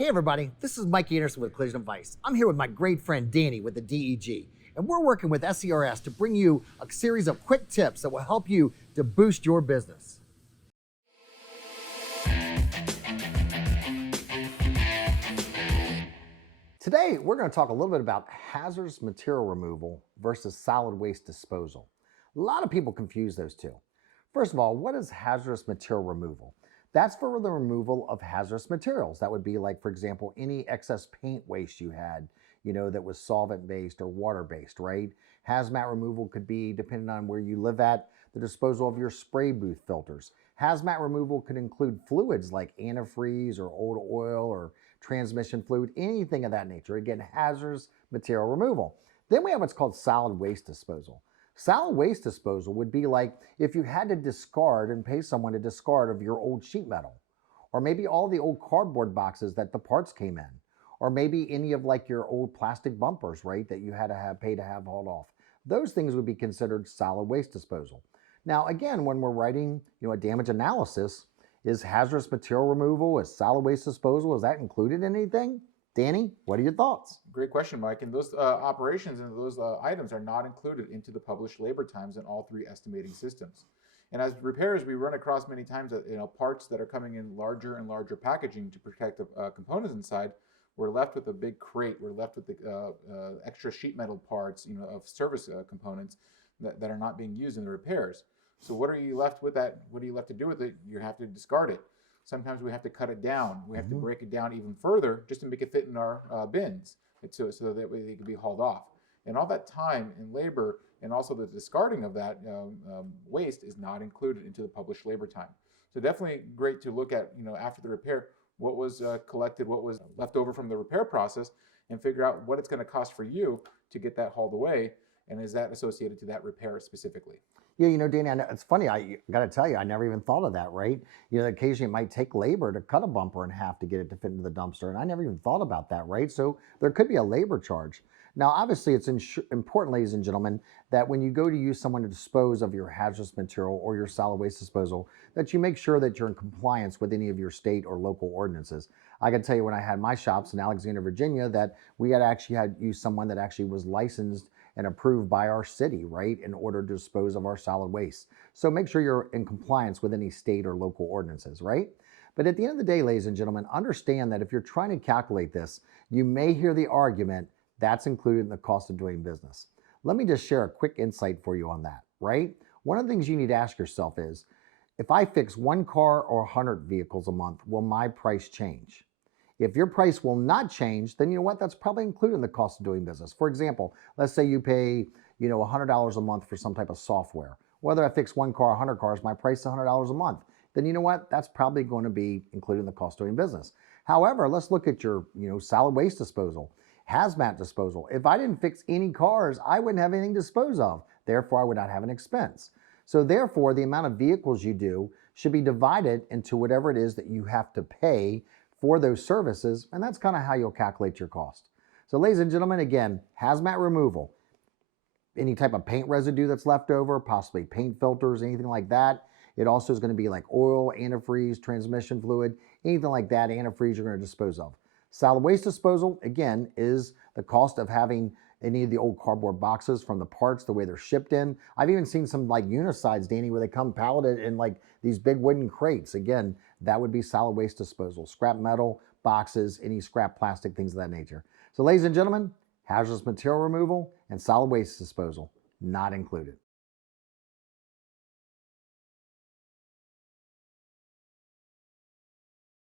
Hey everybody, this is Mike Anderson with Collision Advice. I'm here with my great friend Danny with the DEG, and we're working with SCRS to bring you a series of quick tips that will help you to boost your business. Today, we're going to talk a little bit about hazardous material removal versus solid waste disposal. A lot of people confuse those two. First of all, what is hazardous material removal? That's for the removal of hazardous materials. That would be like, for example, any excess paint waste you had, that was solvent-based or water-based, right? Hazmat removal could be, depending on where you live at, the disposal of your spray booth filters. Hazmat removal could include fluids like antifreeze or old oil or transmission fluid, anything of that nature. Again, hazardous material removal. Then we have what's called solid waste disposal. Solid waste disposal would be like if you had to discard and pay someone to discard of your old sheet metal, or maybe all the old cardboard boxes that the parts came in, or maybe any of like your old plastic bumpers, right, that you had to pay to have hauled off. Those things would be considered solid waste disposal. Now, again, when we're writing, a damage analysis, is hazardous material removal, is solid waste disposal, is that included in anything? Danny, what are your thoughts? Great question, Mike. And those operations and those items are not included into the published labor times in all three estimating systems. And as repairers, we run across many times that parts that are coming in larger and larger packaging to protect the components inside. We're left with a big crate. We're left with the extra sheet metal parts, of service components that are not being used in the repairs. So what are you left with that? What are you left to do with it? You have to discard it. Sometimes we have to cut it down. We have to break it down even further just to make it fit in our bins, so that way they can be hauled off. And all that time and labor and also the discarding of that waste is not included into the published labor time. So definitely great to look at, after the repair, what was collected, what was left over from the repair process, and figure out what it's going to cost for you to get that hauled away, and is that associated to that repair specifically. Yeah, Danny, it's funny. I got to tell you, I never even thought of that, right? Occasionally it might take labor to cut a bumper in half to get it to fit into the dumpster, and I never even thought about that, right? So there could be a labor charge. Now, obviously, it's important, ladies and gentlemen, that when you go to use someone to dispose of your hazardous material or your solid waste disposal, that you make sure that you're in compliance with any of your state or local ordinances. I can tell you when I had my shops in Alexandria, Virginia, that we had used someone that actually was licensed and approved by our city, right, in order to dispose of our solid waste. So make sure you're in compliance with any state or local ordinances, right? But at the end of the day, ladies and gentlemen, understand that if you're trying to calculate this, you may hear the argument that's included in the cost of doing business. Let me just share a quick insight for you on that, right? One of the things you need to ask yourself is, if I fix one car or 100 vehicles a month, will my price change? If your price will not change, then you know what? That's probably included in the cost of doing business. For example, let's say you pay, $100 a month for some type of software. Whether I fix one car or 100 cars, my price is $100 a month. Then you know what? That's probably going to be included in the cost of doing business. However, let's look at your, solid waste disposal, hazmat disposal. If I didn't fix any cars, I wouldn't have anything to dispose of. Therefore, I would not have an expense. So therefore, the amount of vehicles you do should be divided into whatever it is that you have to pay for those services, and that's kind of how you'll calculate your cost. So ladies and gentlemen, again, hazmat removal, any type of paint residue that's left over, possibly paint filters, anything like that. It also is going to be like oil, antifreeze, transmission fluid, anything like that, antifreeze you're going to dispose of. Solid waste disposal, again, is the cost of having any of the old cardboard boxes from the parts, the way they're shipped in. I've even seen some like unisides, Danny, where they come palleted in like these big wooden crates. Again, that would be solid waste disposal. Scrap metal, boxes, any scrap plastic, things of that nature. So ladies and gentlemen, hazardous material removal and solid waste disposal, not included.